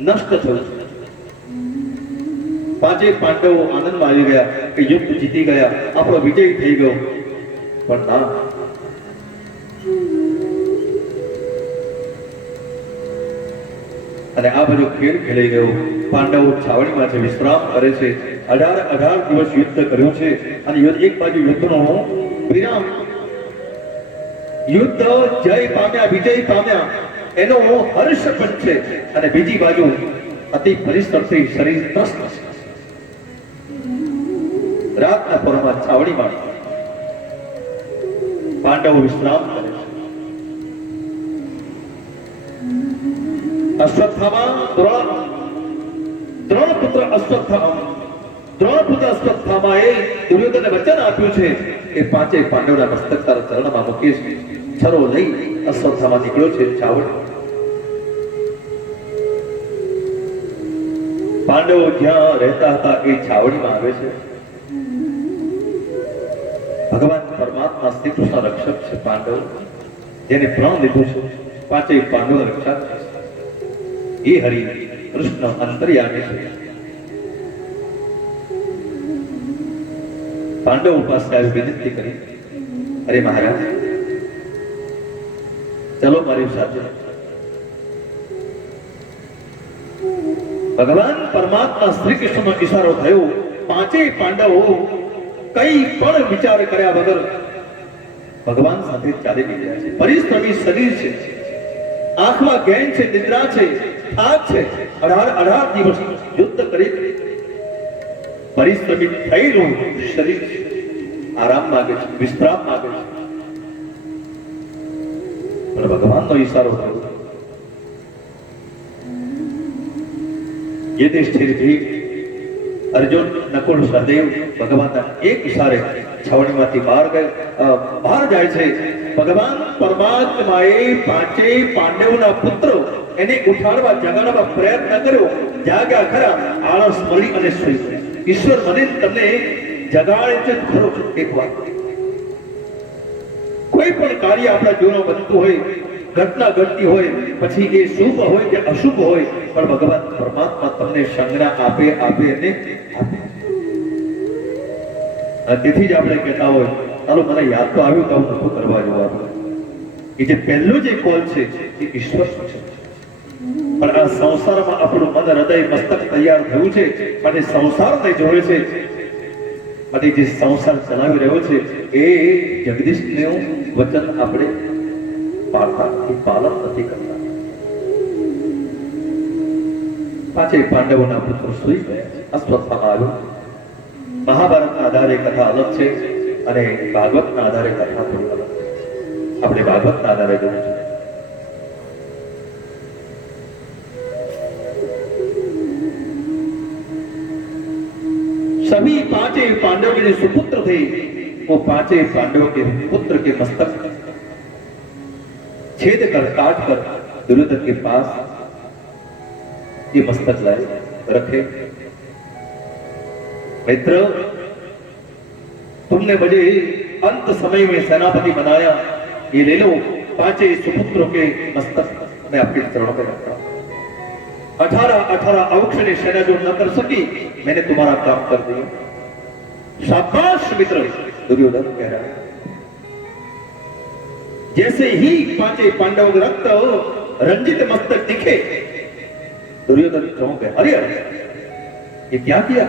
નષ્ટ થયું. પાંચે પાંડવો આનંદમાં આવી ગયા કે યુદ્ધ જીતી ગયા, આપણો વિજય થઈ ગયો. પણ ના, અને આ બધું ખેલ ખેલાઈ ગયો. પાંડવો છાવણીમાં છે, વિશ્રામ કરે છે. 18 દિવસ યુદ્ધ કર્યું છે અને એક બાજુ યુદ્ધનો વિરામ, યુદ્ધ જય પામ્યા, વિજય પામ્યા એનો હર્ષ પણ છે, અને બીજી બાજુ અતિ પરિશ્રમથી શરીર ત્રસ્ત છે. રાતના પરમાં છાવણીમાં પાંડવો વિશ્રામ કરે છે. અશ્વત્થામા દ્રોણ પુત્ર અશ્વત્થામાએ દુર્યોધનને વચન આપ્યું છે કે પાંચે પાંડવોના મસ્તક તારા ચરણમાં મૂકીશ. છરો લઈ અશ્વત્થામા નીકળ્યો છે છાવણી. પાંડવો જ્યાં રહેતા હતા એ છાવણીમાં આવે છે. ભગવાન પરમાત્મા શ્રી કૃષ્ણ રક્ષક છે. પાંડવ જેને પ્રાણ લીધું છે, પાંચે પાંડવો રક્ષા કરે છે. એ હરિ કૃષ્ણ અંતર્યામી છે. પાંડવો પાસે આવી વિનંતી કરી, અરે મહારાજ, ચલો મારી સાથે. ભગવાન પરમાત્મા શ્રી કૃષ્ણનો ઈશારો થયો. પાંચે પાંડવો કઈ પણ વિચાર કર્યા વગર ભગવાન સાથે ચાલી ગયા છે. પરિશ્રમી શરીર છે, આંખમાં ગેન છે, નિદ્રા છે, થાક છે. 18 દિવસ યુદ્ધ કરી પરિશ્રમી થયેલું શરીર આરામ માંગે છે, વિશ્રામ માંગે છે. પણ ભગવાનનો ઈશારો થયો. યુધિષ્ઠિરજી, અર્જુન, નકુલ, સહદેવ ભગવાનના એક ઈશારે છાવણીમાંથી બહાર જાય છે. ભગવાન પરમાત્માએ પાંચે પાંડવોના પુત્રો એને ઉઠાડવા, જગાડવા પ્રયત્ન કર્યો. જાગ્યા ખરા, આળસ મળી અને સુઈ ગયા. ઈશ્વર મને તમને જગાડે છે ખરો. એક વાત, કોઈ પણ કાર્ય આપણા જીવનમાં બનતું હોય, ઘટના ઘટતી હોય, પછી એ શુભ હોય કે અશુભ હોય, પણ ભગવાન પરમાત્મા તમને સંજ્ઞા આપે અને આપે. તેથી જ આપણે કહેતા હોય, ચાલો મને યાદ તો આવ્યું તો હું નતું કરવા જવાનું. એ જે પહેલું જે કોલ છે એ ઈશ્વર છે. પણ આ સંસારમાં આપણું મન, હૃદય, મસ્તક તૈયાર થયું છે અને સંસારને જોડે છે. અને જે સંસાર ચલાવી રહ્યો છે એ જગદીશનું વચન આપણે પાળતા નથી, પાલન નથી કરતા. પાંચે પાંડવોના પુત્રો સુઈ ગયા છે. અશ્વત્થામા આવ્યો. મહાભારતના આધારે કથા અલગ છે અને ભાગવતના આધારે કથા થોડી અલગ છે. આપણે ભાગવતના આધારે જોયું છે. सभी पांचे पांडव के जो सुपुत्र थे, वो पांचे पांडवों के पुत्र के मस्तक छेद कर, काट कर दुर्योधन के पास ये मस्तक लाए, रखे. मित्र, तुमने मुझे अंत समय में सेनापति बनाया, ये ले लो. पांचे सुपुत्रों के मस्तक मैं आपके चरणों में रखता हूं. 18 अवक्षणी सेना जो न कर सकी, मैंने तुम्हारा काम कर दिया. शाबाश मित्र, दुर्योधन कह रहा है. जैसे ही पांचे पांडवों के रक्त रंजित मस्तक दिखे, दुर्योधन चौंक गए. अरे ये क्या किया?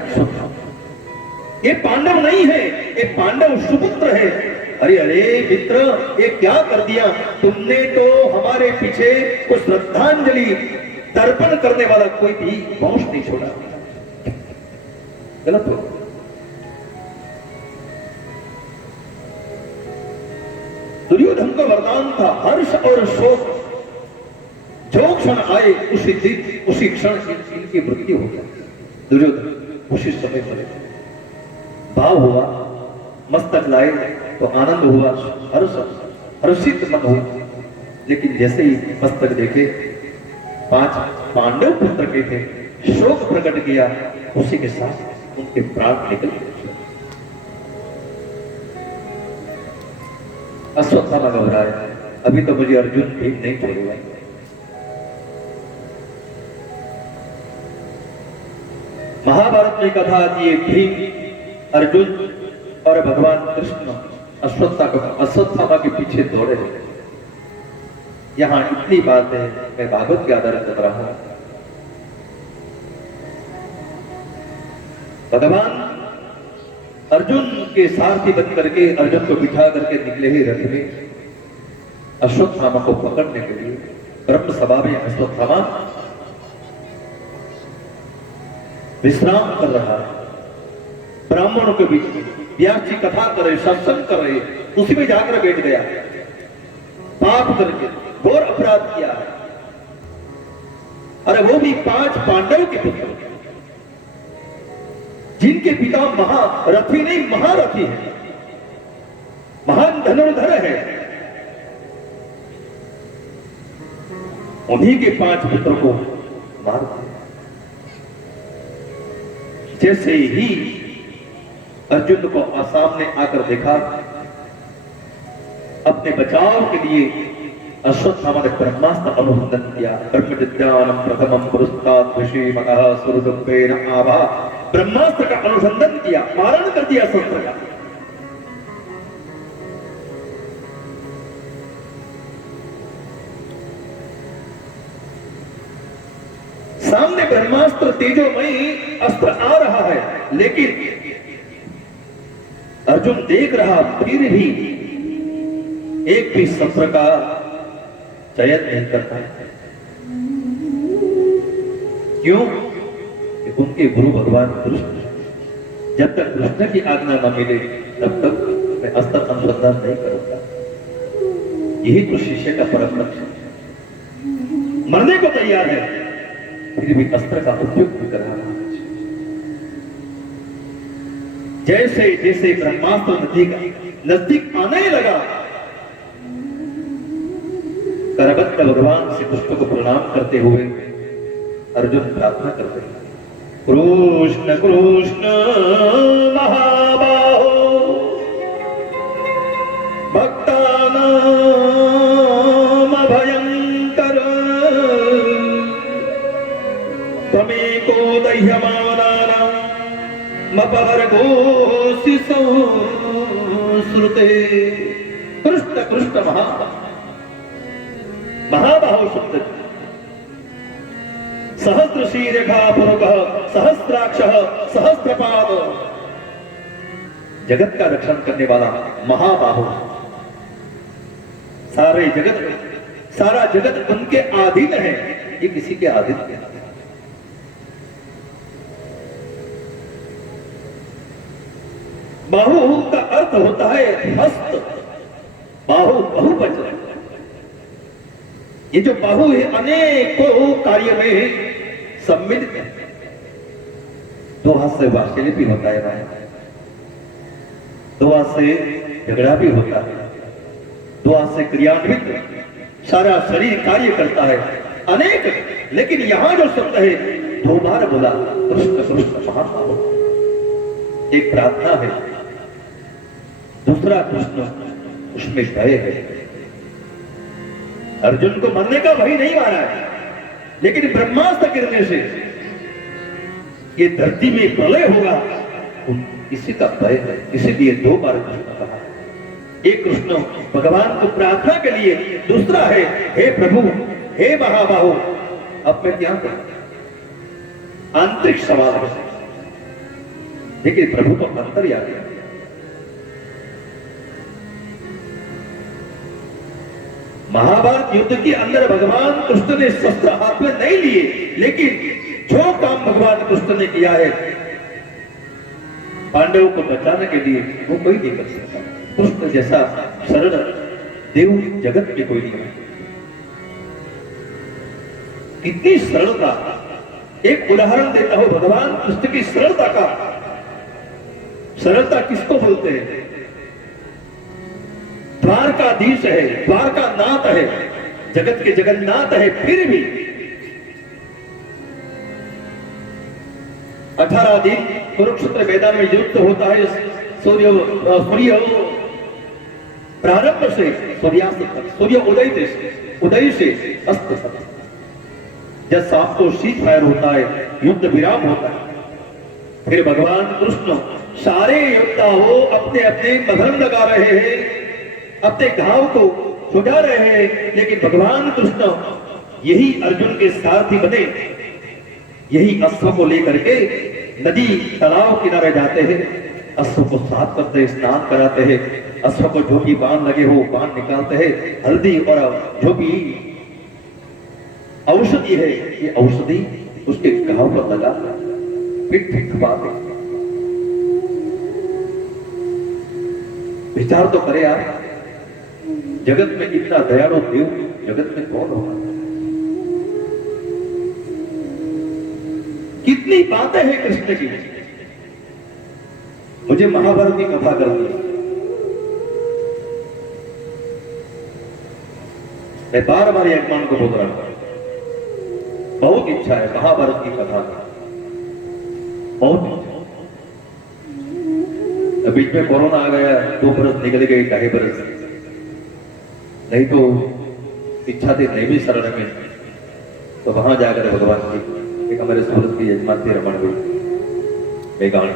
ये पांडव नहीं है, ये पांडव सुपुत्र है. अरे मित्र, ये क्या कर दिया तुमने? तो हमारे पीछे कुछ श्रद्धांजलि तर्पण करने वाला कोई भी वंश नहीं छोड़ा. गलत हो. दुर्योधन का वरदान था हर्ष और शोक जो क्षण आए उसी क्षण इनकी मृत्यु हो जाए. दुर्योधन उसी समय मरे. भाव हुआ, मस्तक लाए तो आनंद हुआ, हर्षित मन हुआ. लेकिन जैसे ही मस्तक देखे, 5 पांडव पुत्र के थे, शोक प्रकट किया, उसी के साथ उनके प्राण निकल गए. अश्वत्थामा घबराया, अभी तो मुझे अर्जुन भी नहीं छोड़ेगा. महाभारत में कथा आती है, भीम अर्जुन और भगवान कृष्ण अश्वत्थामा के पीछे दौड़े। यहां इतनी बात है, मैं भागवत के आधार कर रहा हूं। भगवान अर्जुन के सारथी बन करके अर्जुन को बिठा करके निकले ही रथ में अश्वत्थामा को पकड़ने के लिए। ब्रह्म सभा में अश्वत्थामा विश्राम कर रहा है, ब्राह्मणों के बीच में व्यास जी कथा कर रहे, सत्संग कर रहे, उसी में जाकर बैठ गया। पाप करके घोर अपराध किया है, अरे वो भी 5 पांडव के पुत्र, जिनके पिता महारथी नहीं महारथी है, महान धनुर्धर है। उन्हीं के 5 पुत्र को मार दिया। जैसे ही अर्जुन को सामने आकर देखा, अपने बचाव के लिए अश्वत्थामा ने ब्रह्मास्त्र अनुसंधान किया। ब्रह्म विद्यानम प्रथमम पुरस्तात् विषीमकः सुरगुप्तेन आभा, ब्रह्मास्त्र का अनुसंधान किया, मारण कर दिया शस्त्र का। सामने ब्रह्मास्त्र तेजोमयी अस्त्र आ रहा है, लेकिन अर्जुन देख रहा, फिर भी एक भी शस्त्र का चयन नहीं करता है। क्यों? कि उनके गुरु भगवान कृष्ण, जब तक कृष्ण की आज्ञा न मिले तब तक मैं अस्त्र अनुसंधान नहीं करूंगा। यही तो शिष्य का परम लक्ष्य है। मरने को तैयार है, फिर भी अस्त्र का उपयोग भी कर रहा है। जैसे जैसे ब्रह्मास्त्र नजदीक आने लगा, करबद्ध भगवान श्री कृष्ण को प्रणाम करते हुए अर्जुन प्रार्थना करते हैं, कृष्ण कृष्ण महाबाहो भक्तानाम भयंकर त्वमेको दह्यमानानां मपवर्गोऽसि संश्रुते। कृष्ण कृष्ण महाबाहो शब्द सहस्रशीर्घा पुरुषः सहस्राक्षः सहस्रपाद, जगत का रक्षण करने वाला महाबाहो। सारा जगत उनके अधीन है, ये किसी के अधीन नहीं। बाहु का अर्थ होता है हस्त, बाहु बहुवचन। ये जो बाहु है अनेकों कार्य में सम्मिलित है। 2 हाथ से वात्सल्य भी होता है भाई, 2 हाथ से झगड़ा भी होता है, 2 हाथ से क्रियान्वित सारा शरीर कार्य करता है, अनेक। लेकिन यहां जो शब्द है 2 बार बोला, कृष्ण कृष्ण महाबाहो। एक प्रार्थना है, दूसरा कृष्ण उसमें भय है। अर्जुन को मरने का भय नहीं मारा है, लेकिन ब्रह्मास्त्र गिरने से ये धरती में प्रलय होगा, इसी का भय है। इसीलिए 2 बार कृष्ण कहा। एक कृष्ण भगवान को प्रार्थना के लिए, दूसरा है हे प्रभु हे महाबाहो। अब मैं क्या करूं? आंतरिक सवाल है, लेकिन प्रभु तो अंतर्यामी है। महाभारत युद्ध के अंदर भगवान कृष्ण ने शस्त्र हाथ में नहीं लिए, लेकिन जो काम भगवान कृष्ण ने किया है पांडवों को बचाने के लिए, वो कोई नहीं कर सकता। कृष्ण जैसा सरल देव जगत में कोई नहीं है। कितनी सरलता! एक उदाहरण देता हूं भगवान कृष्ण की सरलता का। सरलता किसको बोलते हैं? द्वारकाधीश है, द्वारकानाथ है, जगत के जगन्नाथ है, फिर भी 18 दिन कुरुक्षेत्र मैदान में युद्ध होता है। सूर्य प्रारंभ से सूर्यास्त तक, सूर्य उदय से अस्त तक। जब शाम को शीत फायर होता है, युद्ध विराम होता है, फिर भगवान कृष्ण सारे योद्धाओं अपने अपने मधुर लगा रहे हैं, अपने घाव को छुटा रहे हैं, लेकिन भगवान कृष्ण यही अर्जुन के सारथी बने, यही अश्व को लेकर के नदी तालाब किनारे जाते हैं, अश्व को साफ करते हैं, स्नान कराते हैं, अश्व को जो भी बाण लगे हो बाण निकालते हैं, हल्दी और जो भी औषधि है ये औषधि उसके घाव पर लगा फिर थपथपाते। विचार तो करे आप, जगत में इतना दयालु देव जगत में कौन होगा? कितनी बातें हैं कृष्ण की। मुझे महाभारत की कथा करनी है, मैं बार बार यजमान को बोल रहा हूं, बहुत इच्छा है महाभारत की कथा का, बहुत इच्छा। बीच में कोरोना आ गया, 2 बरस निकल गए, 2.5 बरस, नहीं तो इच्छा थी नहीं भी शरण में, तो वहां जाकर भगवान की एक हमारे सूरत की यजमान थी रमन हुई मेघाण,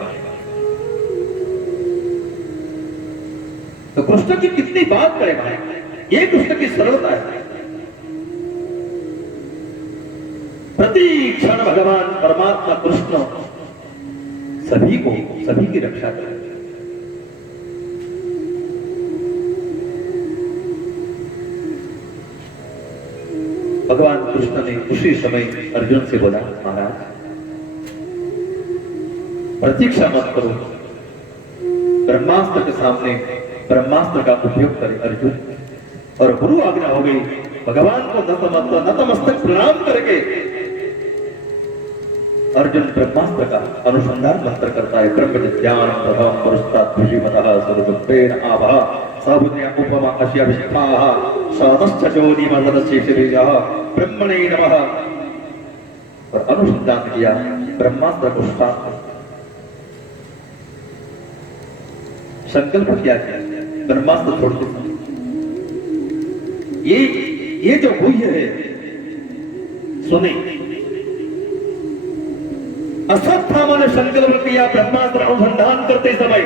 तो कृष्ण की कितनी बात करें भाई, ये कृष्ण की सरलता है। प्रति क्षण भगवान परमात्मा कृष्ण सभी की रक्षा करें। भगवान कृष्ण ने उसी समय अर्जुन से बोला, महाराज प्रतीक्षा मत करो, ब्रह्मास्त्र के सामने ब्रह्मास्त्र का उपयोग करे अर्जुन। और गुरु आज्ञा हो गई, भगवान को नतमस्तक प्रणाम करके अर्जुन ब्रह्मास्त्र का अनुसंधान मंत्र करता है। ब्रह्म विज्ञान प्रभव पुरस्तात् ऋषिमतः सर्वभूतेन आभः साबुद्या उपमा अश्याभिष्ठाः सातश्च ज्योतिमर्वतशेषबीजः ब्रह्मणे नमः। और अनुसंधान किया, ब्रह्मास्त्र को शांत संकल्प किया, ब्रह्मास्त्र छोड़ के ये जो गुह्य है सुने। अश्वत्थामा ने संकल्प किया ब्रह्मास्त्र अनुसंधान करते समय,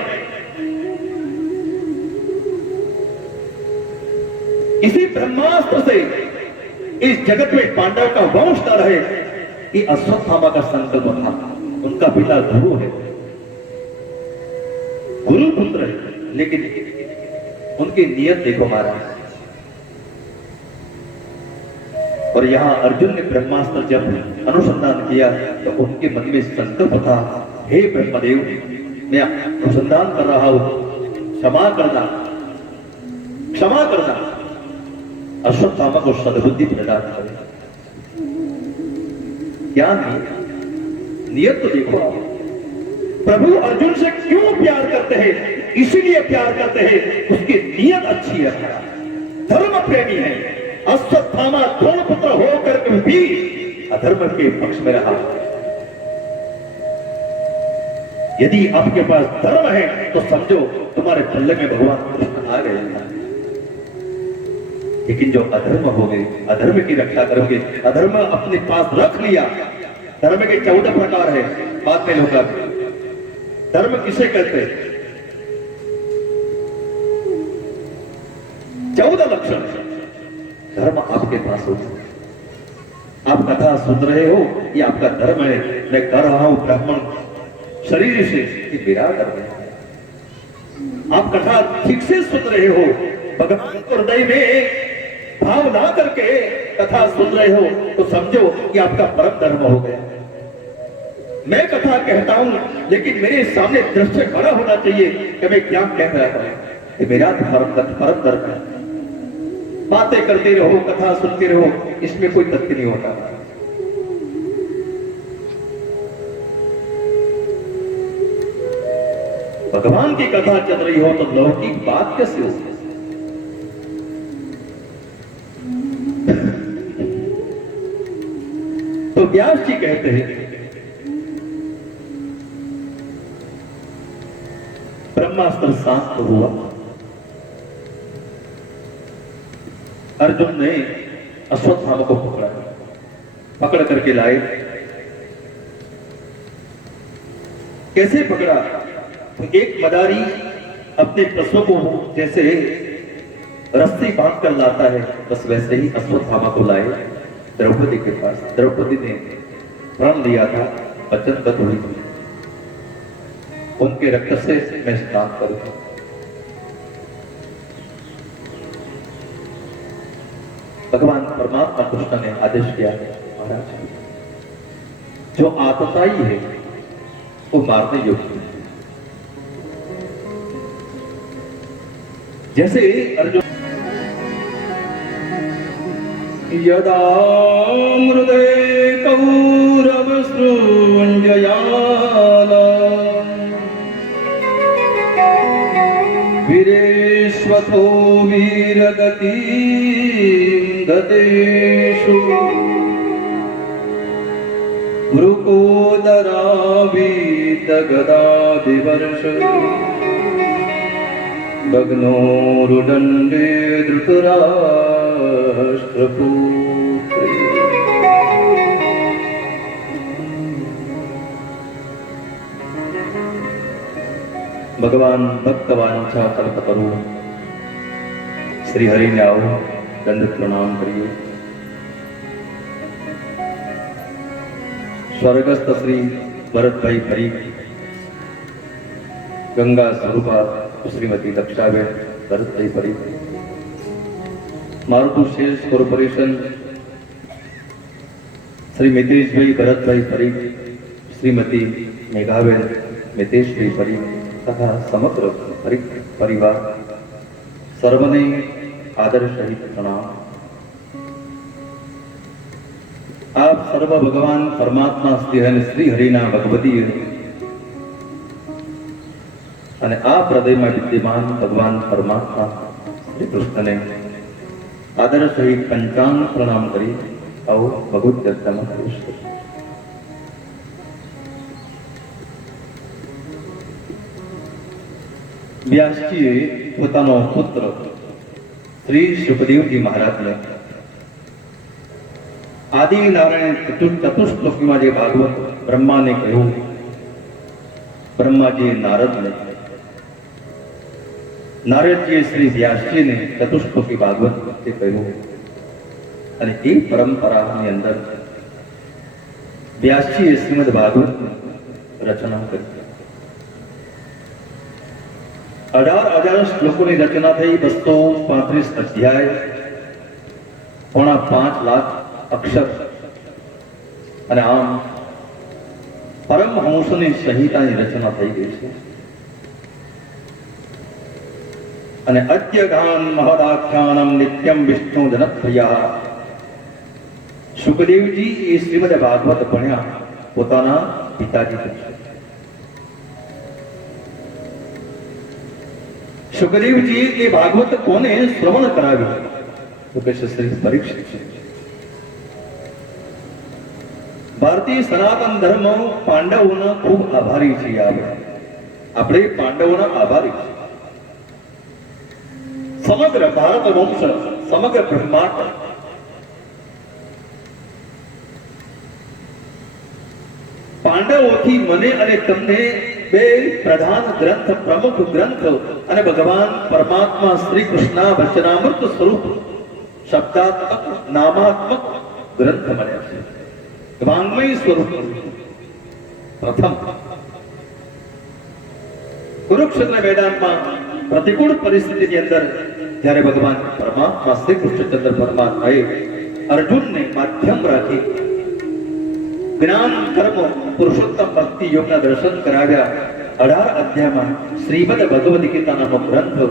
इसी ब्रह्मास्त्र से इस जगत में पांडव का वंश न रहे, ये अश्वत्थामा का संकल्प था। उनका पिता गुरु है, गुरु पुत्र है, लेकिन उनकी नियत देखो महाराज। और यहां अर्जुन ने ब्रह्मास्त्र जब अनुसंधान किया तो उनके मन में संकल्प था, हे ब्रह्मदेव मैं अनुसंधान कर रहा हूं, क्षमा करना, क्षमा करना। अश्वत्थामा को सद्बुद्धि प्रदान करे। क्या नियत तो देखो आप, प्रभु अर्जुन से क्यों प्यार करते हैं? इसीलिए प्यार करते हैं, उसकी नियत अच्छी है, धर्म प्रेमी है। अश्वत्थामा द्रोण पुत्र होकर भी अधर्म के पक्ष में रहा। यदि आपके पास धर्म है तो समझो तुम्हारे पल्ले में भगवान कृष्ण आ गए। लेकिन जो अधर्म हो गए, अधर्म की रक्षा करोगे, अधर्म अपने पास रख लिया। धर्म के 14 प्रकार है, बाद में लोग धर्म किसे कहते हैं? 14 लक्षण है धर्म आपके पास हो। आप कथा सुन रहे हो, ये आपका धर्म है। मैं कर रहा हूं ब्राह्मण शरीर से, ये मेरा धर्म है। आप कथा ठीक से सुन रहे हो, भगवान को हृदय में भाव ना करके कथा सुन रहे हो, तो समझो कि आपका परम धर्म हो गया। मैं कथा कहता हूं, लेकिन मेरे सामने दृश्य खड़ा होना चाहिए कि मैं क्या कह रहा हूं, ये मेरा परम धर्म है। बातें करते रहो, कथा सुनते रहो, इसमें कोई तथ्य नहीं होता। भगवान की कथा चल रही हो तो लौकिक बात कैसे हो? तो व्यास जी कहते हैं, ब्रह्मास्त्र शांत हुआ। अर्जुन ने अश्वत्थामा को पकड़ा, पकड़ करके लाए। कैसे पकड़ा? तो एक मदारी अपने प्रसव को जैसे रस्सी बांध कर लाता है, बस वैसे ही अश्वत्थामा को लाए द्रौपदी के पास। द्रौपदी ने प्रण लिया था, वचनबद्ध हुई थी, उनके रक्त से मैं स्नान करूंगा। भगवान परमात्मा कृष्ण ने आदेश किया, महाराज जो आतताई है वो मारने योग्य है। जैसे अर्जुन यदा मृदे कौरव सृञ्जयाना वीरेश्वतो वीरगति गतेषु मृकोदरावीतगदाभिवर्ष भग्नोरुदण्डे धृतराष्ट्रपुत्रे। भगवान भक्तवांछा कल्पतरु श्री हरि ने आओ दंड प्रणाम करिए। स्वर्गस्थ श्री भरत भाई फरी, गंगा स्वरूपा श्रीमती दक्षाबेन भरत भाई फरी, मारुति सेल्स कॉर्पोरेशन श्री मितेश भाई भरत भाई फरी, श्रीमती मेघाबेन मितेश भाई फरी तथा समग्र परिवार सर्वने आदर सहित प्रणाम। आप सर्व भगवान परमात्मा श्री हरिना भगवती અને આ હૃદયમાં વિદ્યમાન ભગવાન પરમાત્મા શ્રી કૃષ્ણને આદર સહિત પંચાંગ પ્રણામ કરી આવો ભગવત ચર્ચામાં પ્રવેશ કરીએ। વ્યાસજીએ પોતાનો પુત્ર શ્રી શુકદેવજી મહારાજને આદિ નારાયણ ચતુશ્લોકીમાં જે ભાગવત બ્રહ્માને કહ્યું, બ્રહ્માજીએ નારદને, नारदजीए श्री व्यासजी ने चतुश्लोकी भागवत से कहूं અને એ પરંપરાની અંદર વ્યાસજીએ શ્રીમદ ભાગવત રચના કરી। 18,000 શ્લોકોની રચના થઈ, 235 અધ્યાય, 5.5 લાખ અક્ષર અને આમ પરમહંસની સંહિતાની રચના થઈ ગઈ છે। અને અદ્યગાન મહદાખ્યાનમ નિત્યમ વિષ્ણુ જનપ્રિયા। સુખદેવજી એ શ્રીમદ ભાગવત ભણ્યા પોતાના પિતાજી પાસે। સુખદેવજી એ ભાગવત કોને શ્રવણ કરાવ્યું? તો કે શ્રી પરીક્ષિત। ભારતીય સનાતન ધર્મ પાંડવોના ખૂબ આભારી છીએ। આપણે પાંડવોના આભારી છીએ। સમગ્ર ભારત વંશ, સમગ્ર બ્રહ્માંડ પાંડવોથી મને અને તમને બે પ્રધાન ગ્રંથ, પ્રમુખ ગ્રંથ અને ભગવાન પરમાત્મા શ્રી કૃષ્ણ વચનામૃત સ્વરૂપ શબ્દાત્મક નામાત્મક ગ્રંથ મળ્યા છે। વાંગ્મય સ્વરૂપ પ્રથમ કુરુક્ષેત્ર મેદાનમાં प्रतिकूल परिस्थिति के अंदर જ્યારે ભગવાન પરમાત્મા શ્રી કૃષ્ણચંદ્ર પરમાત્માએ અર્જુનને માધ્યમ રાખી જ્ઞાન કર્મ પુરુષોત્તમ ભક્તિ યોગના દર્શન કરાવ્યા। 18 અધ્યાયમાં શ્રીમદ ભગવદ ગીતા નામનો ગ્રંથ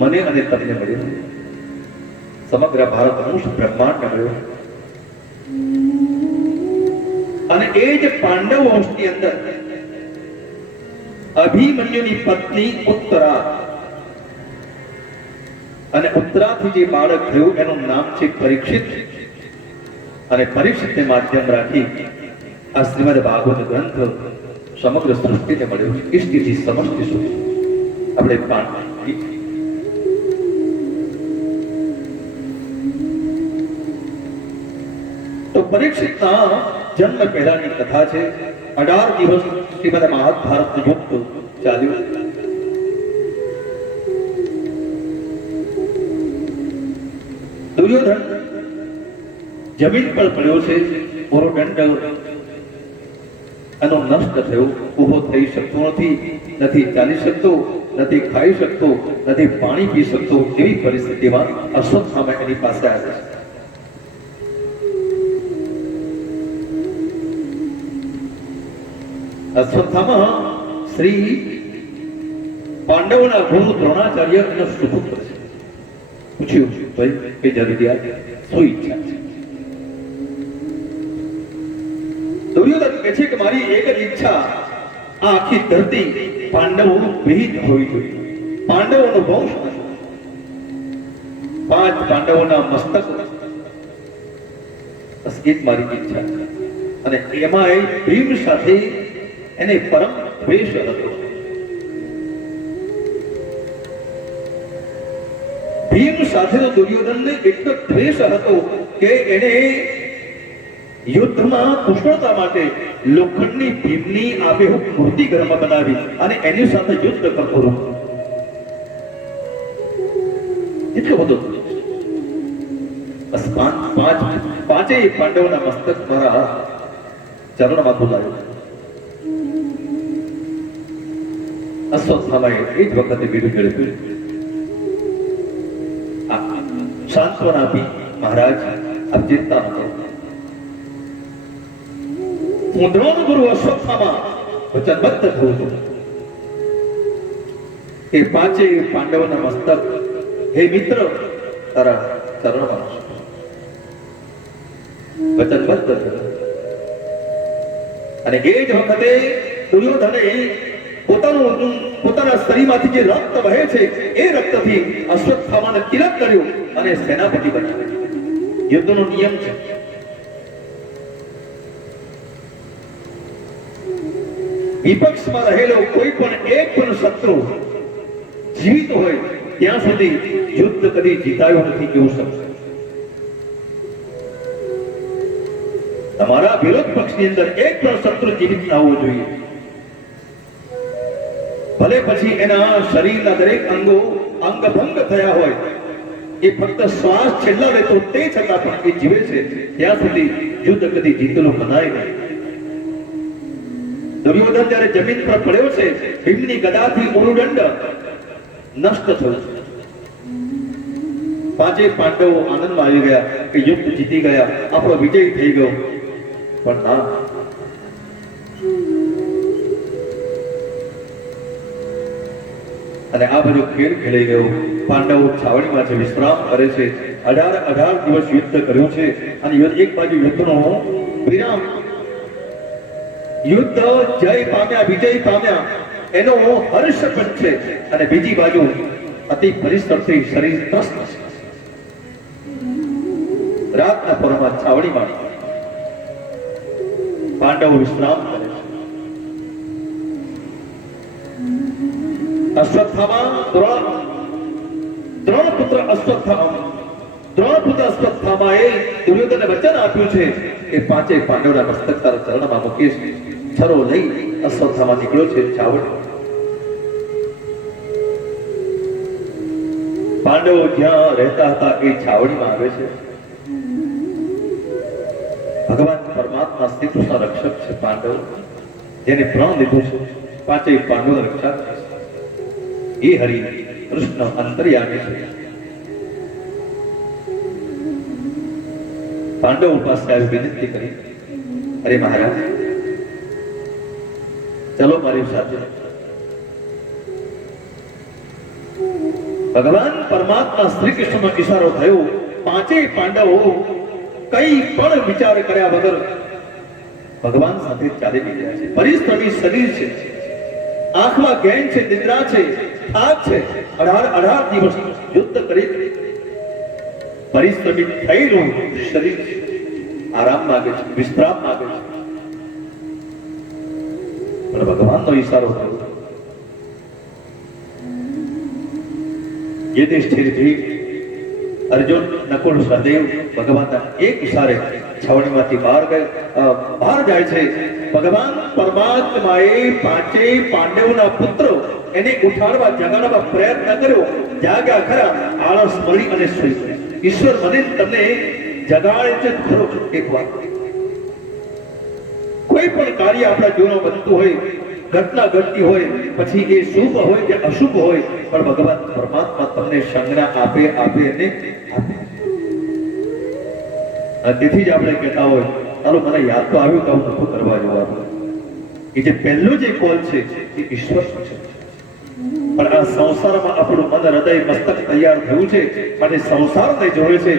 મને અને તમને મળ્યો, સમગ્ર ભારત વંશ બ્રહ્માંડ મળ્યો। અને એ જ પાંડવ વંશની અંદર અભિમન્યુની પત્ની ઉત્તરા અને ઉત્તરાથી જે બાળક થયું એનું નામ છે પરીક્ષિત। અને પરીક્ષિતને માધ્યમ રાખી આ શ્રીમદ ભાગવત ગ્રંથ સમગ્ર સૃષ્ટિને મળ્યો છે, ઇષ્ટિથી સમષ્ટિ સુધી। આપણે તો પરીક્ષિતના જન્મ પહેલાની કથા છે 18 દિવસ શ્રીમદ મહાભારત યુદ્ધ ચાલ્યું. દુર્યોધન જમીન પર પડ્યો છે, ઓરો દંડ એનો નષ્ટ થયો, ઊભો થઈ શકતો નથી, નથી ચાલી શકતો, નથી ખાઈ શકતો, નથી પાણી પી શકતો. એવી પરિસ્થિતિમાં અશ્વત્થામા એની પાસે આવે છે. અશ્વત્થામા શ્રી પાંડવોના ગુરુ દ્રોણાચાર્ય એનો સુપુત્ર છે. પૂછ્યું, ભાઈ કઈ જરૂરિયાત, શું ઈચ્છા છે? દુર્યોધન કહે છે કે મારી એક જ ઈચ્છા, આ આખી ધરતી પાંડવો વિહિત હોવી જોઈએ, પાંડવોનો વંશ નથી. 5 પાંડવોના મસ્તક બસ એ જ મારી ઈચ્છા છે. અને એમાં ભીમ સાથે એને પરમ દ્વેષ હતો. ભીમ સાથે દુર્યોધનને એટલો દ્વેષ હતો કે એને યુદ્ધમાં કુશળતા માટે લોખંડની ભીમની આબેહૂબ મૂર્તિ ઘરમાં બનાવી અને એની સાથે યુદ્ધ કરતો હતો. એટલો બધો બસ પાંચેય પાંડવોના મસ્તક મારા ચરણમાં બોલાવ્યો. અશ્વત્થામાએ એ જ વખતે બીડું ઝડપ્યું. સાંત્વના આપી, મહારાજ આપ ચિંતા ન કરો, હું દ્રોણ ગુરુ અશ્વત્થામા વચનબદ્ધ થઉં છું કે 5 પાંડવોના મસ્તક હે મિત્ર તારા ચરણમાં વચનબદ્ધ થયો. અને એ જ વખતે દુર્યોધને પોતાના શરીરમાંથી જે રક્ત વહે છે એ રક્તથી અશ્વત્થામાને તિલક કર્યો અને સેનાપતિ બનાવ્યો. યુદ્ધનો નિયમ છે, વિપક્ષમાં રહેલો કોઈ પણ એક પણ શત્રુ જીવિત હોય ત્યાં સુધી યુદ્ધ કદી જીતાયો નથી કેવું સમજો. તમારા વિરોધ પક્ષની અંદર એક પણ શત્રુ જીવિત ના હોવો જોઈએ. ભલે પછી એના શરીરના દરેક અંગો અંગભંગ થયા હોય, એ ફક્ત શ્વાસ છેલ્લા લેતો તે છતાં પણ એ જીવે છે ત્યાં સુધી યુદ્ધ કદી જીતેલું મનાય નહીં. દુર્યોધન જ્યારે જમીન પર પડ્યો છે, ભીમની ગદાથી ઉરુદંડ નષ્ટ થયો છે. 5 પાંડવો આનંદમાં આવી ગયા કે યુદ્ધ જીતી ગયા, આપણો વિજય થઈ ગયો. પણ ના, અને આ બધો ખેલ ખેલાઈ ગયો. પાંડવો છાવણીમાં છે, વિશ્રામ કરે છે. 18 દિવસ યુદ્ધ કર્યું છે અને એક બાજુ યુદ્ધનો વિરામ, યુદ્ધ જય પામ્યા, વિજય પામ્યા એનો હર્ષ પણ છે. અને બીજી બાજુ અતિ પરિશ્રમથી શરીર ત્રસ્ત છે. રાતના પરમાં છાવણીમાં પાંડવો વિશ્રામ કરે છે. અશ્વત્થામા દ્રોણપુત્ર અશ્વત્થામાએ દુર્યોધનને વચન આપ્યું છે કે 5 પાંડવોના મસ્તક તારા ચરણમાં મૂકીશ. છરો લઈ અશ્વત્થામા નીકળ્યો છે છાવણી. પાંડવો જ્યાં રહેતા હતા એ છાવણીમાં આવે છે. ભગવાન પરમાત્મા શ્રી કૃષ્ણ રક્ષક છે. પાંડવ જેને પ્રાણ લીધું છે, 5 પાંડવોની રક્ષા છે. એ હરિ કૃષ્ણ અંતર્યામી છે. પાંડવો પાસે આવી વિનંતી કરી, અરે મહારાજ ચલો મારી સાથે. ભગવાન પરમાત્મા શ્રી કૃષ્ણનો ઈશારો થયો. 5 પાંડવો કઈ પણ વિચાર કર્યા વગર ભગવાન સાથે ચાલી નીકળ્યા છે. પરિશ્રમી શરીર છે, આંખમાં ગેન છે, નિદ્રા છે, થાક છે. 18 દિવસ યુદ્ધ કરી પરિશ્રમિત થયેલું શરીર આરામ માંગે છે, વિશ્રામ માંગે છે. પણ ભગવાનનો ઈશારો થયો. યુધિષ્ઠિર, અર્જુન, નકુલ, સહદેવ ભગવાનના એક ઈશારે છાવણીમાંથી બહાર જાય છે. ભગવાન પરમાત્માએ પાંચેય પાંડવોના પુત્રો એને ઉઠાડવા જગાડવા પ્રયત્ન કર્યો. જાગ્યા ખરા, આળસ મળી અને સૂઈ ગયા. ઈશ્વર મને તમને જગાડે છે ખરો એક વાત. કોઈ પણ કાર્ય આપણા જીવનમાં બનતું હોય, ઘટના ઘટતી હોય, પછી એ શુભ હોય કે અશુભ હોય, પણ ભગવાન પરમાત્મા તમને સંજ્ઞા આપે અને આપે. તેથી જ આપણે કહેતા હોય, ચાલો મને યાદ તો આવ્યું તો હું નતું કરવા જવાનું. એ જે પહેલો જે કોલ છે એ ઈશ્વર છે. પણ આ સંસારમાં આપણું મન હૃદય મસ્તક તૈયાર થયું છે માટે સંસારને જોડે છે.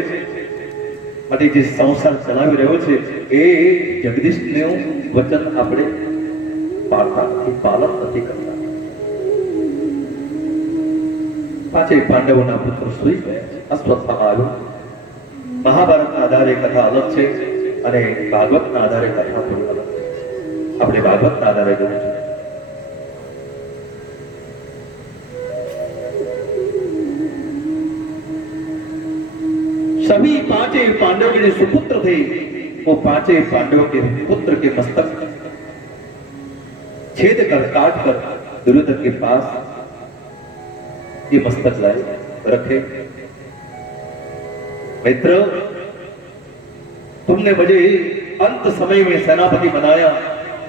માટે જે સંસાર ચલાવી રહ્યો છે એ જગદીશનું વચન આપણે પાલન નથી કરતા. પાંચેય પાંડવોના પુત્રો સૂઈ ગયા છે. અશ્વત્થામા આવ્યો. મહાભારતના આધારે કથા અલગ છે અને ભાગવતના આધારે કથા થોડી અલગ છે. આપણે ભાગવતના આધારે જોયું છે. सभी पांचों पांडव के जो सुपुत्र थे वो पांचों पांडवों के पुत्र के मस्तक छेद कर काट कर दुर्योधन के पास ये मस्तक लाए रखे. मित्र, तुमने मुझे अंत समय में सेनापति बनाया,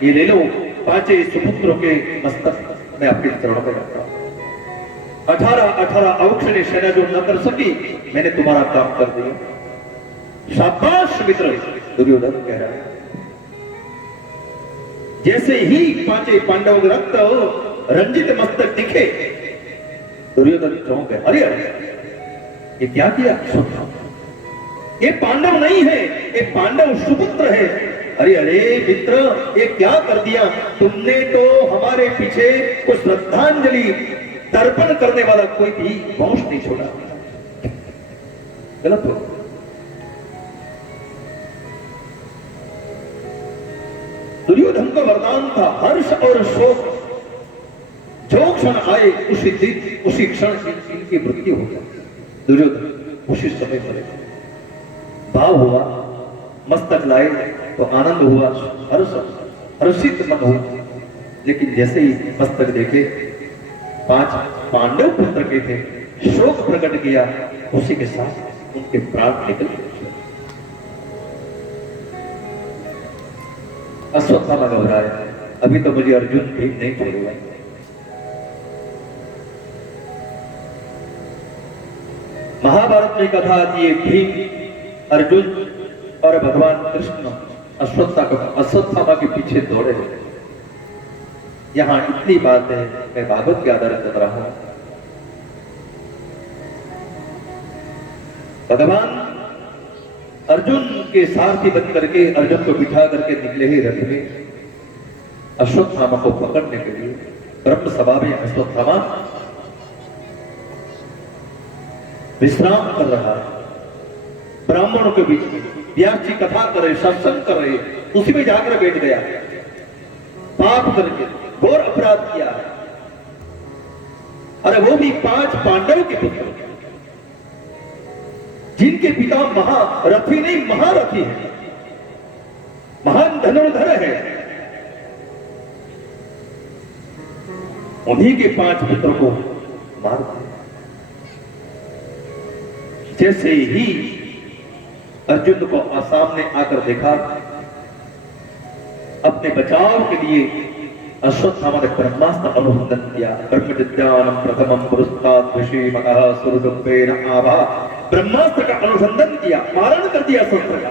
ये ले लो. पांचों सुपुत्रों के मस्तक मैं आपके चरणों में रखता हूं. 18 अवक्षणी सेना जो न कर सकी, मैंने तुम्हारा काम कर दिया. शाबाश मित्र, दुर्योधन कह रहा है. जैसे ही पांचों पांडवों के रक्त रंजित मस्तक दिखे, दुर्योधन चौंक गए. अरे ये क्या किया? ये पांडव नहीं है, ये पांडव सुपुत्र है. अरे मित्र, ये क्या कर दिया तुमने? तो हमारे पीछे कुछ श्रद्धांजलि तर्पण करने वाला कोई भी वंश नहीं छोड़ा. गलत हो. दुर्योधन का वरदान था हर्ष और शोक जो क्षण आए उसी क्षण इनकी मृत्यु हो गई. दुर्योधन उसी समय मरे. भाव हुआ, मस्तक लाए तो आनंद हुआ, हर्षित मन हुआ. लेकिन जैसे ही मस्तक देखे, 5 पांडव पुत्र के थे, शोक प्रकट किया, उसी के साथ उनके प्राण निकल गए. अश्वत्थामा घबराया. अभी तो मुझे अर्जुन भीम नहीं छोड़ेगा. महाभारत में कथा आती है, भीम, अर्जुन और भगवान कृष्ण अश्वत्थामा के पीछे दौड़े. यहां इतनी बात है, मैं भागवत के आधार कर रहा हूं. भगवान अर्जुन के सारथी बन करके अर्जुन को बिठा करके निकले ही रथ में अश्वत्थामा को पकड़ने के लिए. ब्रह्म सभा में अश्वत्थामा विश्राम कर रहा है. ब्राह्मणों के बीच में व्यास जी कथा कर रहे, सत्संग कर रहे, उसी में जाकर बैठ गया. पाप करके घोर अपराध किया है. अरे वो भी 5 पांडव के पुत्र, जिनके पिता महारथी नहीं महारथी है, महान धनुर्धर है. उन्हीं के 5 पुत्रों को मार दिया. जैसे ही अर्जुन को सामने आकर देखा, अपने बचाव के लिए अश्वत्थामा ने ब्रह्मास्त्र अनुसंधान किया. ब्रह्मविद्यानं प्रथमं पुरस्तात् विषीमकः सुरगुप्तेन आभा. ब्रह्मास्त्र का अनुसंधान किया, मारण कर दिया शस्त्र का.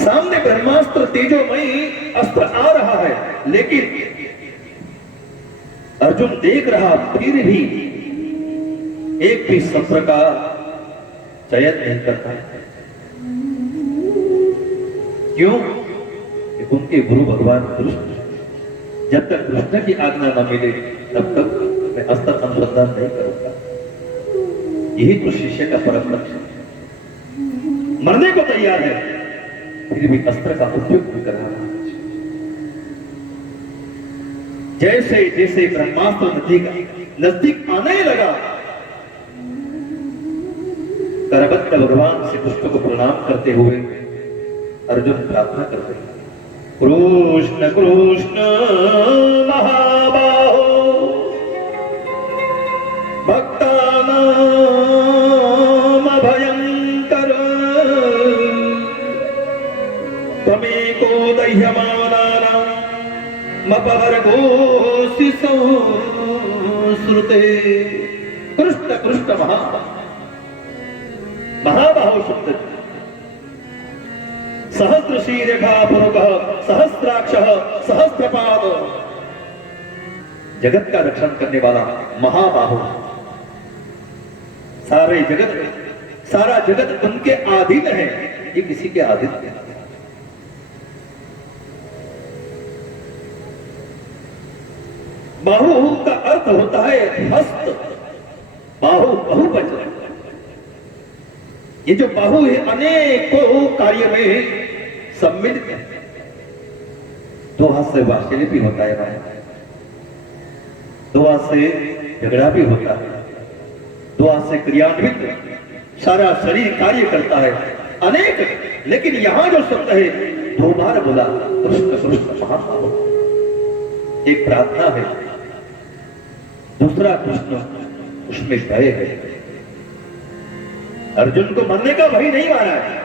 सामने ब्रह्मास्त्र तेजोमयी अस्त्र आ रहा है, लेकिन अर्जुन देख रहा, फिर भी एक भी शस्त्र का चयन नहीं करता. क्यों? उनके गुरु भगवान कृष्ण, जब तक कृष्ण की आज्ञा न मिले तब तक मैं अस्त्र अनुसंधान नहीं करूंगा. यही तो शिष्य का परम लक्ष्य. मरने को तैयार है, फिर भी अस्त्र का उपयोग भी कर रहा है. जैसे जैसे ब्रह्मास्त्र नजदीक आने लगा, करबद्ध भगवान श्री कृष्ण को प्रणाम करते हुए अर्जुन प्रार्थना करते हैं, कृष्ण कृष्ण महाबाहो भक्तानां भयंकर त्वमेको दह्यमानानां मपवर्गोऽसि संश्रुते। कृष्ण कृष्ण महाबाहो शब्द सहस्रशीर्षा पुरुषः सहस्राक्षः सहस्रपाद, जगत का रक्षण करने वाला महाबाहु। सारा जगत उनके अधीन है, ये किसी के अधीन नहीं। बाहु का अर्थ होता है हस्त, बाहु बहुवचन। ये जो बाहु है अनेकों कार्य में सम्मिलित है। दो हाथ से वात्सल्य भी होता है भाई, दो हाथ से झगड़ा भी होता है, दो हाथ से क्रियान्वित सारा शरीर कार्य करता है अनेक। लेकिन यहां जो शब्द है दो बार बोला, कृष्ण कृष्ण महाबाहु। एक प्रार्थना है, दूसरा कृष्ण, उसमें भय है। अर्जुन को मरने का भय नहीं मारा है,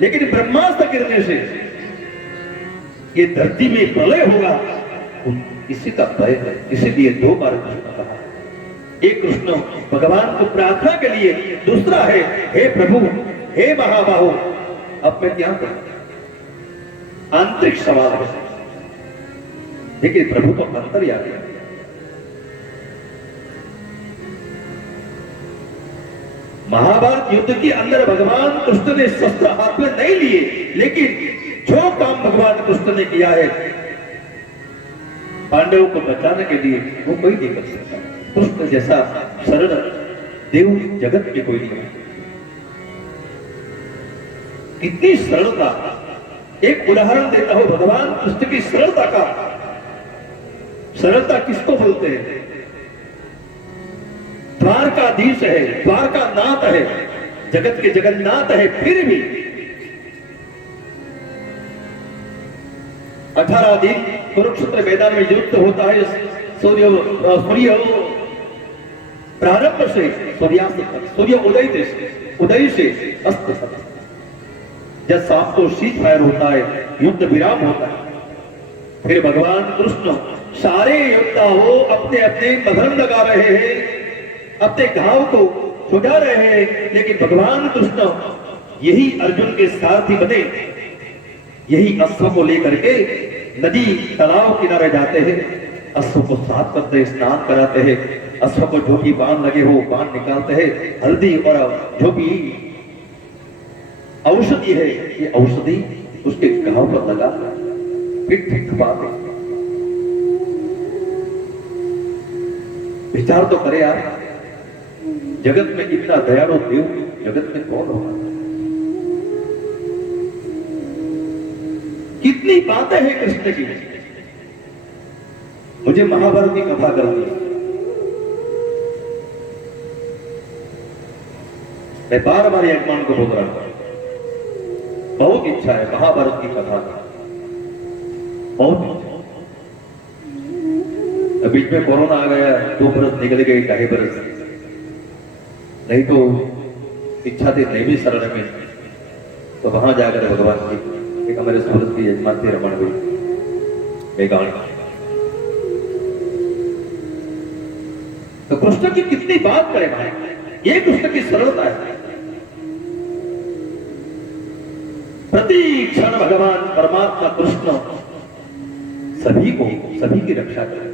लेकिन ब्रह्मास्त्र गिरने से ये धरती में प्रलय होगा, इसी का भय है। इसीलिए दो बार कृष्ण कहा। एक कृष्ण भगवान को प्रार्थना के लिए, दूसरा है हे प्रभु हे महाबाहु अब मैं क्या करूं। आंतरिक सवाल है, लेकिन प्रभु तो अंतर्यामी है। महाभारत युद्ध के अंदर भगवान कृष्ण ने शस्त्र हाथ में नहीं लिए, लेकिन जो काम भगवान कृष्ण ने किया है पांडवों को बचाने के लिए, वो कोई नहीं कर सकता। कृष्ण जैसा सरल देव जगत में कोई नहीं है। कितनी सरलता, एक उदाहरण देता हूं भगवान कृष्ण की सरलता का। सरलता किसको बोलते हैं? द्वारकाधीश है, द्वारकानाथ है, जगत के जगन्नाथ है, फिर भी 18 दिन कुरुक्षेत्र मैदान में युद्ध होता है। सूर्य प्रारंभ से सूर्यास्त तक, सूर्य उदय से अस्त तक, जब शाम को सीज फायर होता है, युद्ध विराम होता है। फिर भगवान कृष्ण सारे योद्धाओं अपने अपने मधुरम लगा रहे हैं, अपने घाव को छुटा रहे हैं, लेकिन भगवान कृष्ण यही अर्जुन के सारथी बने, यही अश्व को लेकर के नदी तालाब किनारे जाते हैं, अश्व को साफ करते हैं, स्नान कराते हैं, अश्व को जो भी बाण लगे हो बाण निकालते हैं, हल्दी और जो भी औषधि है ये औषधि उसके घाव पर लगा फिर थपाते। विचार तो करे आप, जगत में इतना दयालु देव जगत में कौन होगा? कितनी बातें हैं कृष्ण की। मुझे महाभारत की कथा करनी है, मैं बार बार यजमान को बोल रहा हूं, बहुत इच्छा है महाभारत की कथा का, बहुत इच्छा। बीच में कोरोना आ गया, 2 बरस निकल गए, 2.5 बरस, नहीं तो इच्छा थी नहीं भी शरण में, तो वहां जाकर भगवान की, एक हमारे सूरत की यजमान थे रमन भाई मेघाणी, तो कृष्ण की कितनी बात करें भाई, ये कृष्ण की सरलता है। प्रति क्षण भगवान परमात्मा कृष्ण सभी की रक्षा करें।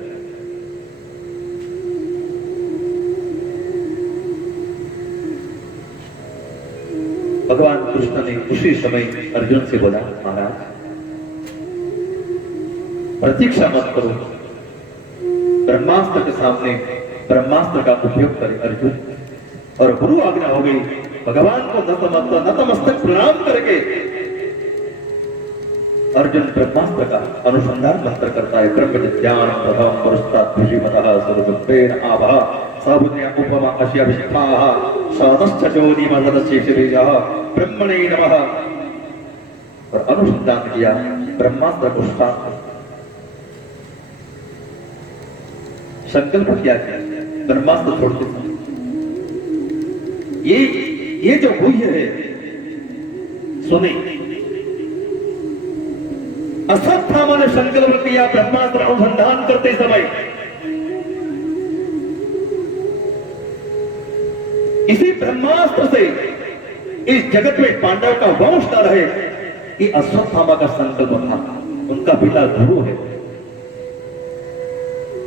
भगवान कृष्ण ने उसी समय अर्जुन से बोला, महाराज प्रतीक्षा मत करो, ब्रह्मास्त्र के सामने ब्रह्मास्त्र का उपयोग करे अर्जुन। और गुरु आज्ञा हो गई, भगवान को नतमस्तक प्रणाम करके अर्जुन ब्रह्मास्त्र का अनुसंधान मंत्र करता है। ब्रह्म ज्ञान प्रथम पुरस्तात् ऋषिमतः सर्वज्ञेन आभः साबुद्या उपमा अस्य विष्ठाः सातश्च ज्योतिमदशेषबीजः ब्रह्मणे नमः। और अनुसंधान किया, ब्रह्मास्त्र को स्थान संकल्प किया, ब्रह्मास्त्र छोड़ते समय ये जो गुह्य है सुने। अश्वत्थामा ने संकल्प किया ब्रह्मास्त्र अनुसंधान करते समय। इसी ब्रह्मास्त्र से इस जगत में पांडव का वंश न रहे, ये अश्वत्थामा का संकल्प था। उनका पिता गुरु है,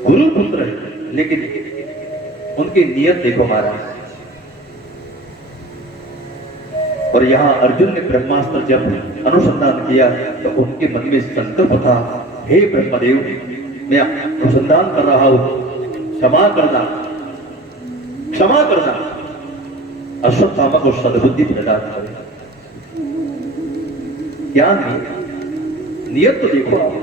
गुरु पुत्र है, लेकिन उनकी नियत देखो महाराज। और यहां अर्जुन ने ब्रह्मास्त्र जब अनुसंधान किया तो उनके मन में संकल्प था, हे ब्रह्मदेव, मैं अनुसंधान कर रहा हूं, क्षमा करना, क्षमा करना। अश्वत्थामा को सद्बुद्धि प्रदान करे। क्या नियत तो देखो आप।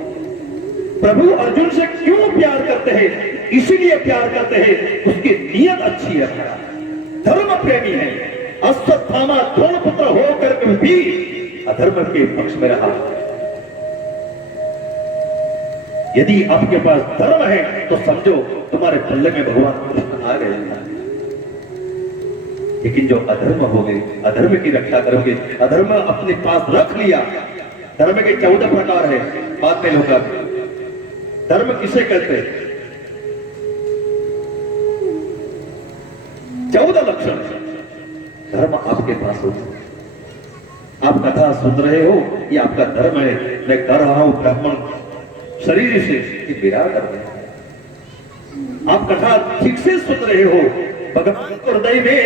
प्रभु अर्जुन से क्यों प्यार करते हैं? इसीलिए प्यार करते हैं, उसकी नियत अच्छी है, धर्म प्रेमी है। अश्वत्थामा द्रोण पुत्र होकर भी अधर्म के पक्ष में रहा। यदि आपके पास धर्म है तो समझो तुम्हारे पल्ले में भगवान कृष्ण आ गए। लेकिन जो अधर्म हो गए, अधर्म की रक्षा करोगे, अधर्म अपने पास रख लिया। धर्म के 14 प्रकार है, बाद में लोग धर्म किसे कहते हैं? 14 लक्षण धर्म आपके पास हो। आप कथा सुन रहे हो, ये आपका धर्म है। मैं कर रहा हूं ब्राह्मण शरीर से, ये मेरा धर्म है। आप कथा ठीक से सुन रहे हो, भगवान को हृदय में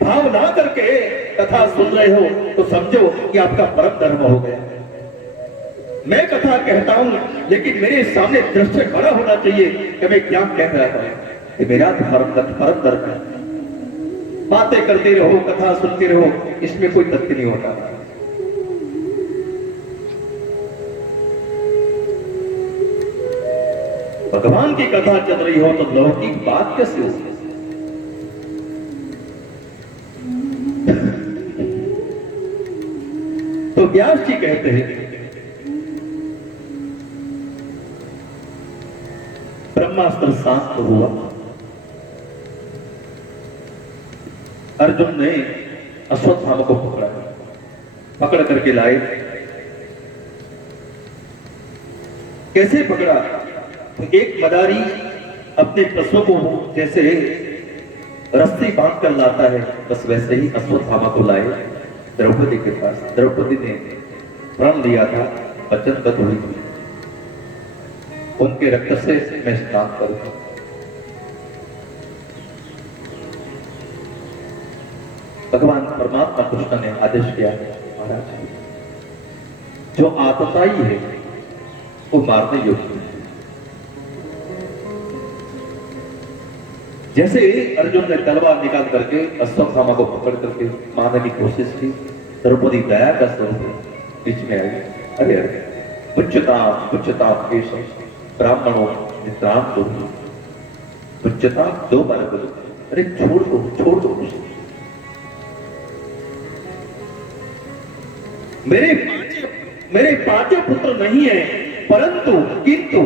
भाव ना करके कथा सुन रहे हो, तो समझो कि आपका परम धर्म हो गया। मैं कथा कहता हूं, लेकिन मेरे सामने दृश्य खड़ा होना चाहिए कि मैं क्या कह रहा था। ये मेरा परम धर्म है। बातें करते रहो, कथा सुनते रहो, इसमें कोई तथ्य नहीं होता। भगवान की कथा चल रही हो तो लौकिक बात कैसे हो? तो व्यास जी कहते हैं, ब्रह्मास्त्र शांत हुआ। अर्जुन ने अश्वत्थामा को पकड़ा, पकड़ करके लाए। कैसे पकड़ा? तो एक मदारी अपने पशु को जैसे रस्सी बांध कर लाता है, बस वैसे ही अश्वत्थामा को लाए द्रौपदी के पास। द्रौपदी ने प्रण लिया था, वचनबद्ध हुई थी, उनके रक्त से मैं स्नान करूंगा। भगवान परमात्मा कृष्ण ने आदेश किया, महाराज जो आतताई है वो मारने योग्य है। जैसे अर्जुन ने तलवार निकाल करके अश्वत्थामा को पकड़ करके मारने की कोशिश की, द्रौपदी दया का स्वरूप बीच में आई। अरे पुच्छता ब्राह्मणों निद्राम को पुच्छता 2 बार बोलो, अरे छोड़ दो मुझे। मेरे पांचों पुत्र नहीं है, परंतु किंतु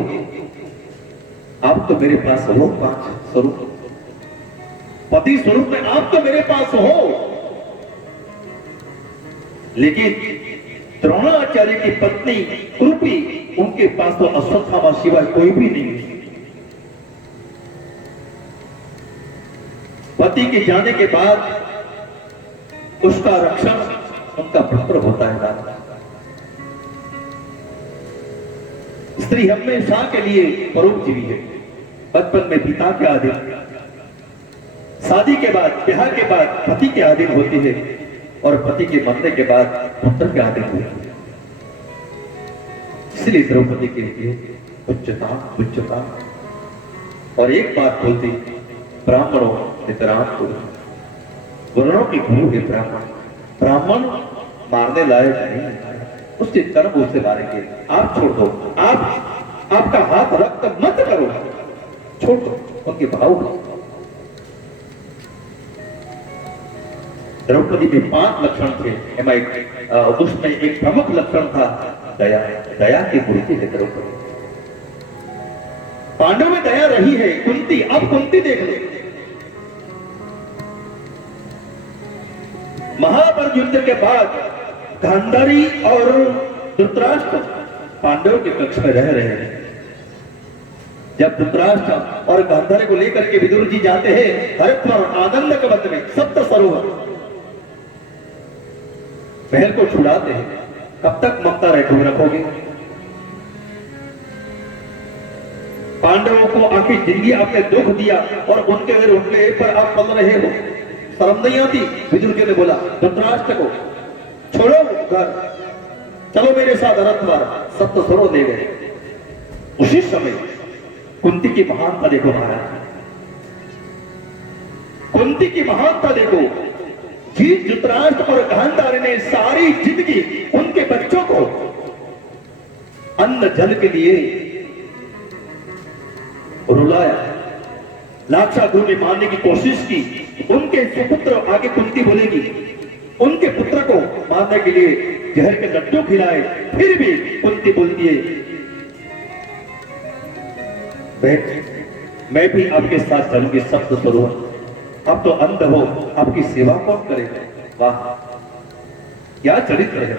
आप तो मेरे पास हो 5 स्वरूप, पति स्वरूप में आप तो मेरे पास हो। लेकिन द्रोणाचार्य की पत्नी कृपी, उनके पास तो अश्वत्थामा सिवाय कोई भी नहीं है। पति के जाने के बाद उसका रक्षण उनका पुत्र होता है। स्त्री हमेशा के लिए परोपजीवी है। बचपन में पिता के अधीन, शादी के बाद, ब्याह के बाद पति के अधीन होती है, और पति के मरने के बाद पुत्र के अधीन होती है। इसलिए द्रौपदी के लिए उच्चता और एक बात बोलती, ब्राह्मणों नितराम को, वर्णों की गुरु है ब्राह्मण। ब्राह्मण मारने लायक नहीं है। उसके कर्म उसे मारेंगे। आप छोड़ दो, आप आपका हाथ रक्त मत करो, छोड़ दो उनके भाव को। द्रौपदी में 5 लक्षण थे, उसमें एक प्रमुख लक्षण था दया। दया की मूर्ति है द्रौपदी। पांडव में दया रही है। कुंती, अब कुंती देख लो, महाभारत युद्ध के बाद गांधारी और धृतराष्ट्र पांडव के कक्ष में रह रहे हैं। जब धृतराष्ट्र और गांधारी को लेकर के विदुर जी जाते हैं हरिद्वार आनंद के वन में, सप्त सरोवर महल को छुड़ाते हैं। कब तक ममता रखोगे? पांडवों को आखिर जिंदगी आपने दुख दिया और उनके पर आप पल रहे हो, शर्म नहीं आती? विदुर जी ने बोला धृतराष्ट्र को, छोड़ो घर, चलो मेरे साथ हरिद्वार। सप्त सरोवर ले गए। उसी समय कुंती की महानता देखो महाराज, कुंती की महानता देखो। जी धृतराष्ट्र और गांधारी ने सारी जिंदगी उनके बच्चों को अन्न जल के लिए रुलाया, लाक्षागृह में मारने की कोशिश की। उनके सुपुत्र, आगे कुंती बोलेगी, उनके पुत्र को मारने के लिए जहर के लड्डू खिलाए, फिर भी कुंती बोलती है मैं भी आपके साथ चलूंगी सप्त सरोवर। आप तो अंध हो, आपकी सेवा कौन करेगा? वाह, क्या चरित्र है।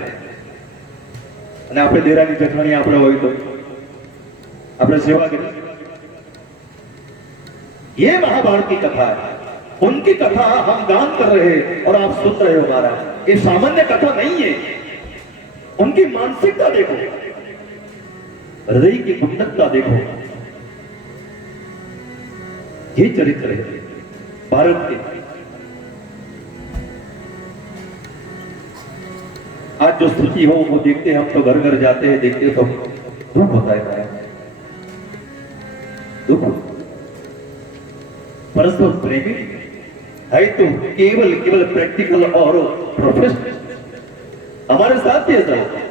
અને આપણે દેરાની જેઠાણી આપણે હોય તો આપણે સેવા કરીએ। ये महाभारत की कथा है, उनकी कथा हम गान कर रहे हैं और आप सुन रहे हो महाराज। ये सामान्य कथा नहीं है। उनकी मानसिकता देखो, हृदय की उन्नतता देखो। ये चरित्र है भारत के। आज जो स्थिति हो वो देखते हैं हम तो, घर घर जाते हैं, देखते तो दुख होता है, दुख। परस्पर प्रेमी है तो केवल प्रैक्टिकल और प्रोफेशनल। हमारे साथ भी ऐसा होता है,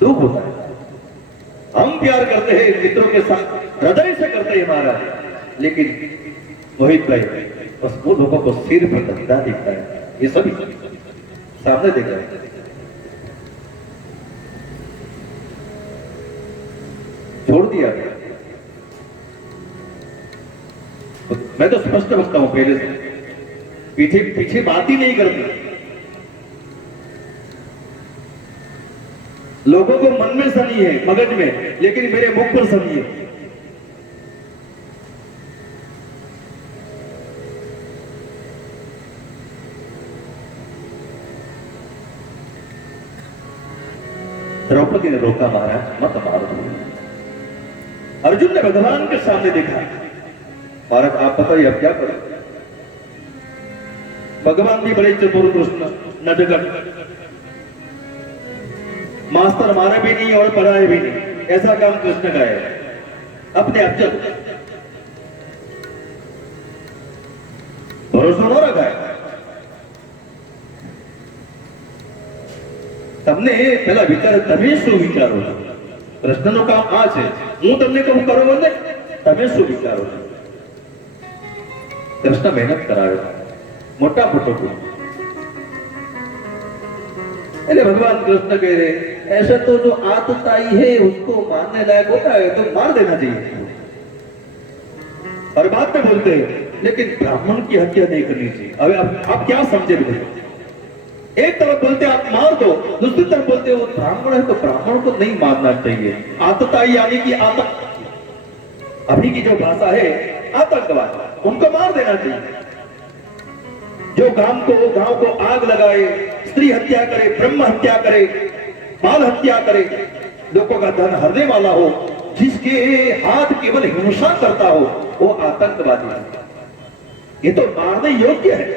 दुख होता है। हम प्यार करते हैं मित्रों के साथ, हृदय से करते हैं महाराज, लेकिन मोहित भाई बस वो लोगों को सिर पर धंधा दिखता है। ये सभी सामने देख रहे हैं। छोड़ दिया गया। तो मैं तो स्पष्ट बकता हूं पहले से, पीछे पीछे बात ही नहीं करती। लोगों को मन में सनी है, मगज में, लेकिन मेरे मुख पर सनी है। द्रौपदी ने रोका, महाराज मत मारो। अर्जुन ने भगवान के सामने देखा, महाराज आप बताइए अब क्या करें? भगवान भी बड़े चतुर कृष्ण, नटखट, मास्टर मारे भी नहीं और पढ़ाए भी नहीं, ऐसा काम कृष्ण का है। अपने आप चल, भरोसा न रखा है। તમને પેલા વિચાર, તમે શું વિચારો છો? કૃષ્ણનો કામ આ છે, હું તમને કહું કરો ને, તમે શું વિચારો છો? કૃષ્ણ મહેનત કરાવે, મોટા મોટો એટલે भगवान कृष्ण कह रहे ऐसा तो जो आतताई है उसको मारने लायक होता है तो मार देना चाहिए। और बात में बोलते हैं लेकिन ब्राह्मण की हत्या नहीं करनी चाहिए। अबे आप क्या समझे? एक तरफ बोलते आप मार दो, दूसरी तरफ बोलते हो ब्राह्मण है तो ब्राह्मण को नहीं मारना चाहिए। आतताई यानी कि अभी की जो भाषा है आतंकवाद, उनको मार देना चाहिए। जो गांव को आग लगाए, स्त्री हत्या करे, ब्रह्म हत्या करे, बाल हत्या करे, लोगों का धन हरने वाला हो, जिसके हाथ केवल हिंसा करता हो, वो आतंकवादी है। ये तो मारने योग्य है।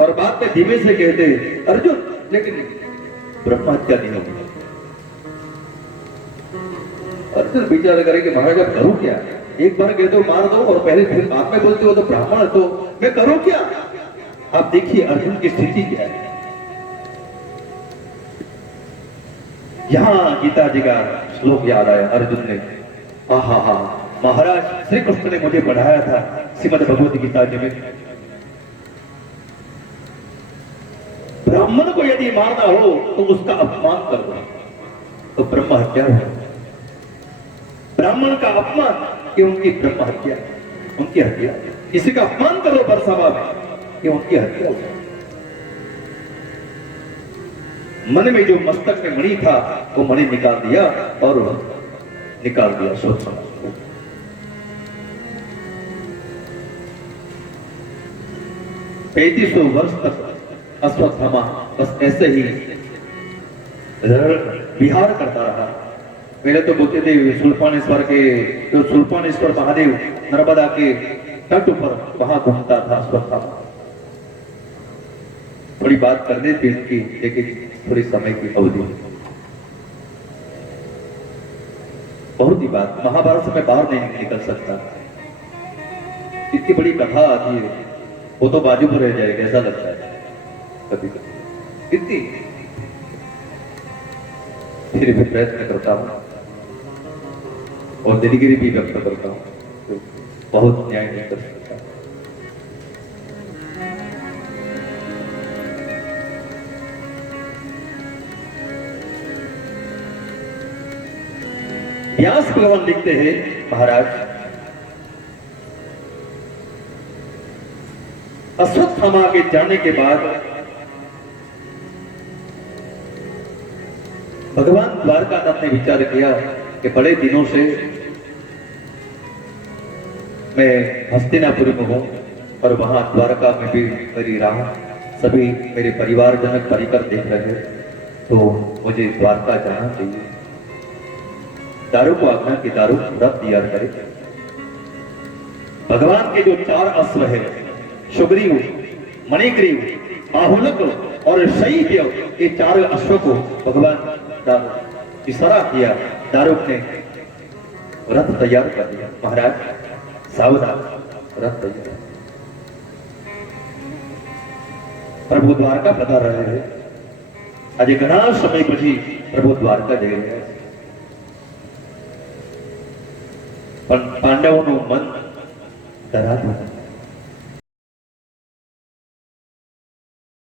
और बात में धीमे से कहते हैं अर्जुन, लेकिन ब्रह्म हत्या नहीं होगी। अर्जुन विचार करे कि महाराज अब करूं क्या? एक बार कहते हो मार दो और पहले फिर बाद में बोलते हो तो ब्राह्मण है तो मैं करूं क्या? आप देखिए अर्जुन की स्थिति क्या है। यहां गीता जी का श्लोक याद आया अर्जुन ने, आहा हा, महाराज श्री कृष्ण ने मुझे पढ़ाया था श्रीमद् भगवत गीता जी में, ब्राह्मण को यदि मारना हो तो उसका अपमान कर दो, तो ब्रह्म हत्या हो। ब्राह्मण का अपमान कि उनकी ब्रह्म हत्या, उनकी हत्या। किसी का अपमान करो बरसभा में कि उनकी हत्या हो। मन में जो मस्तक में मणि था वो मणि निकाल दिया और निकाल दिया सोच समझ को। 3500 वर्ष तक अश्वत्थामा बस ऐसे ही विहार करता रहा। पहले तो बोलते थे शूलपाणेश्वर के, जो शूलपाणेश्वर महादेव नर्मदा के तट पर वहां घूमता था अश्वत्थामा। थोड़ी बात करने थी इसकी, लेकिन थोड़ी समय की अवधि, बहुत ही बात, महाभारत से मैं बाहर नहीं निकल सकता। इतनी बड़ी कथा आती है, वो तो बाजू पर रह जाएगा ऐसा लगता है कभी कभी। इतनी फिर भी प्रयत्न करता हूं और दिलगिरी भी व्यक्त करता हूं, तो बहुत न्याय नहीं कर सकता। व्यास भगवान लिखते हैं, महाराज अश्वत्थामा के जाने के बाद भगवान द्वारकानाथ ने विचार किया कि बड़े दिनों से मैं हस्तिनापुर में हूं और वहां द्वारका में भी मेरी राह, सभी मेरे परिवारजनक परिकर देख रहे हैं, तो मुझे द्वारका जाना चाहिए। दारू को आज्ञा की दारू रथ तैयार करे। भगवान के जो 4 अश्व है, सुग्रीव, मणिग्रीव, बाहुलक और शैब्य, ये 4 अश्व को भगवान इशारा किया, दारुक ने रथ तैयार कर दिया। महाराज सावधान, रथ तैयार। प्रभु द्वारका बता रहे हैं, आज घना समय પછી પ્રભુ દ્વારકા જઈ રહ્યા છે, પણ પાંડવોનું મન ધરાતું